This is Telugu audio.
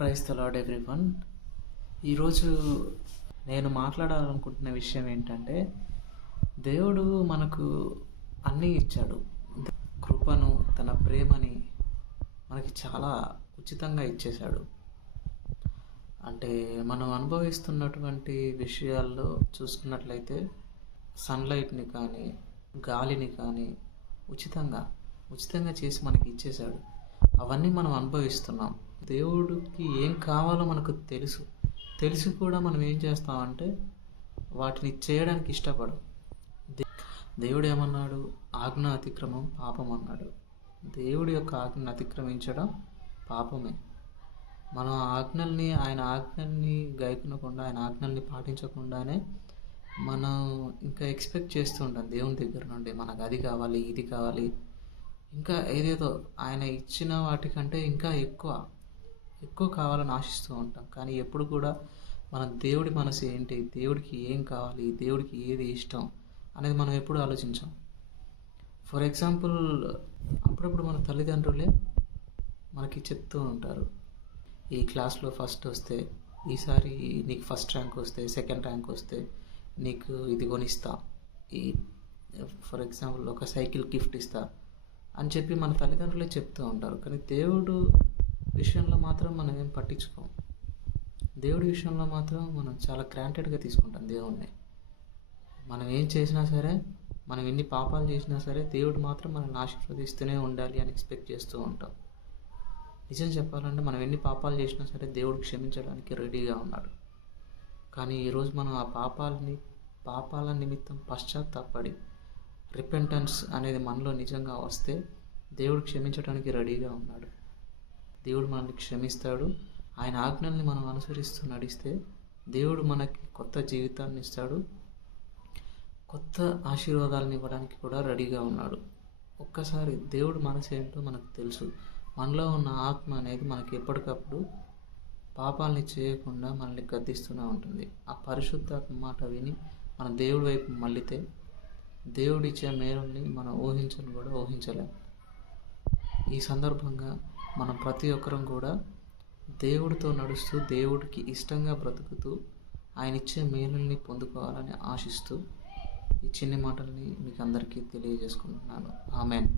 Praise the lord everyone. ఈరోజు నేను మాట్లాడాలనుకుంటున్న విషయం ఏంటంటే, దేవుడు మనకు అన్నీ ఇచ్చాడు. కృపను, తన ప్రేమని మనకి చాలా ఉచితంగా ఇచ్చేశాడు. అంటే మనం అనుభవిస్తున్నటువంటి విషయాల్లో చూసుకున్నట్లయితే సన్లైట్ని కానీ, గాలిని కానీ ఉచితంగా చేసి మనకి ఇచ్చేశాడు. అవన్నీ మనం అనుభవిస్తున్నాం. దేవుడికి ఏం కావాలో మనకు తెలిసి కూడా మనం ఏం చేస్తామంటే వాటిని చేయడానికి ఇష్టపడం. దేవుడు ఏమన్నాడు? ఆజ్ఞ అతిక్రమం పాపం అన్నాడు. దేవుడి యొక్క ఆజ్ఞను అతిక్రమించడం పాపమే. మనం ఆయన ఆజ్ఞల్ని గైకొనకుండా, ఆయన ఆజ్ఞల్ని పాటించకుండానే మనం ఇంకా ఎక్స్పెక్ట్ చేస్తూ ఉంటాం దేవుని దగ్గర నుండి. మనకు అది కావాలి, ఇది కావాలి, ఇంకా ఏదేదో ఆయన ఇచ్చిన వాటికంటే ఇంకా ఎక్కువ కావాలని ఆశిస్తూ ఉంటాం. కానీ ఎప్పుడు కూడా మన దేవుడి మనసు ఏంటి, దేవుడికి ఏం కావాలి, దేవుడికి ఏది ఇష్టం అనేది మనం ఎప్పుడు ఆలోచించాం. ఫర్ ఎగ్జాంపుల్, అప్పుడప్పుడు మన తల్లిదండ్రులే మనకి చెప్తూ ఉంటారు, ఈ క్లాస్లో ఫస్ట్ వస్తే, ఈసారి నీకు ఫస్ట్ ర్యాంక్ వస్తే, సెకండ్ ర్యాంక్ వస్తే నీకు ఇది కొనిస్తా, ఈ ఫర్ ఎగ్జాంపుల్ ఒక సైకిల్ గిఫ్ట్ ఇస్తా అని చెప్పి మన తల్లిదండ్రులే చెప్తూ ఉంటారు. కానీ దేవుడు విషయంలో మాత్రం మనం ఏం పట్టించుకోం. దేవుడి విషయంలో మాత్రం మనం చాలా గ్రాంటెడ్గా తీసుకుంటాం దేవుణ్ణి. మనం ఏం చేసినా సరే, మనం ఎన్ని పాపాలు చేసినా సరే, దేవుడు మాత్రం మనల్ని ఆశీర్వదిస్తూనే ఉండాలి అని ఎక్స్పెక్ట్ చేస్తూ ఉంటాం. నిజం చెప్పాలంటే మనం ఎన్ని పాపాలు చేసినా సరే దేవుడు క్షమించడానికి రెడీగా ఉన్నాడు. కానీ ఈరోజు మనం ఆ పాపాల నిమిత్తం పశ్చాత్తాపడి రిపెంటెన్స్ అనేది మనలో నిజంగా వస్తే దేవుడు క్షమించడానికి రెడీగా ఉన్నాడు. దేవుడు మనల్ని క్షమిస్తాడు. ఆయన ఆజ్ఞల్ని మనం అనుసరిస్తూ నడిస్తే దేవుడు మనకి కొత్త జీవితాన్ని ఇస్తాడు, కొత్త ఆశీర్వాదాలను ఇవ్వడానికి కూడా రెడీగా ఉన్నాడు. ఒక్కసారి దేవుడు మనసు ఏంటో మనకు తెలుసు. మనలో ఉన్న ఆత్మ అనేది మనకి ఎప్పటికప్పుడు పాపాలని చేయకుండా మనల్ని గద్దిస్తూనే ఉంటుంది. ఆ పరిశుద్ధాత్మ మాట విని మన దేవుడి వైపు మళ్ళితే దేవుడిచ్చే మేలుని మనం ఊహించలేం. ఈ సందర్భంగా మనం ప్రతి ఒక్కరం కూడా దేవుడితో నడుస్తూ, దేవుడికి ఇష్టంగా బ్రతుకుతూ, ఆయన ఇచ్చే మేలుల్ని పొందుకోవాలని ఆశిస్తూ ఈ చిన్ని మాటల్ని మీకు అందరికీ తెలియజేసుకుంటున్నాను. ఆమేన్.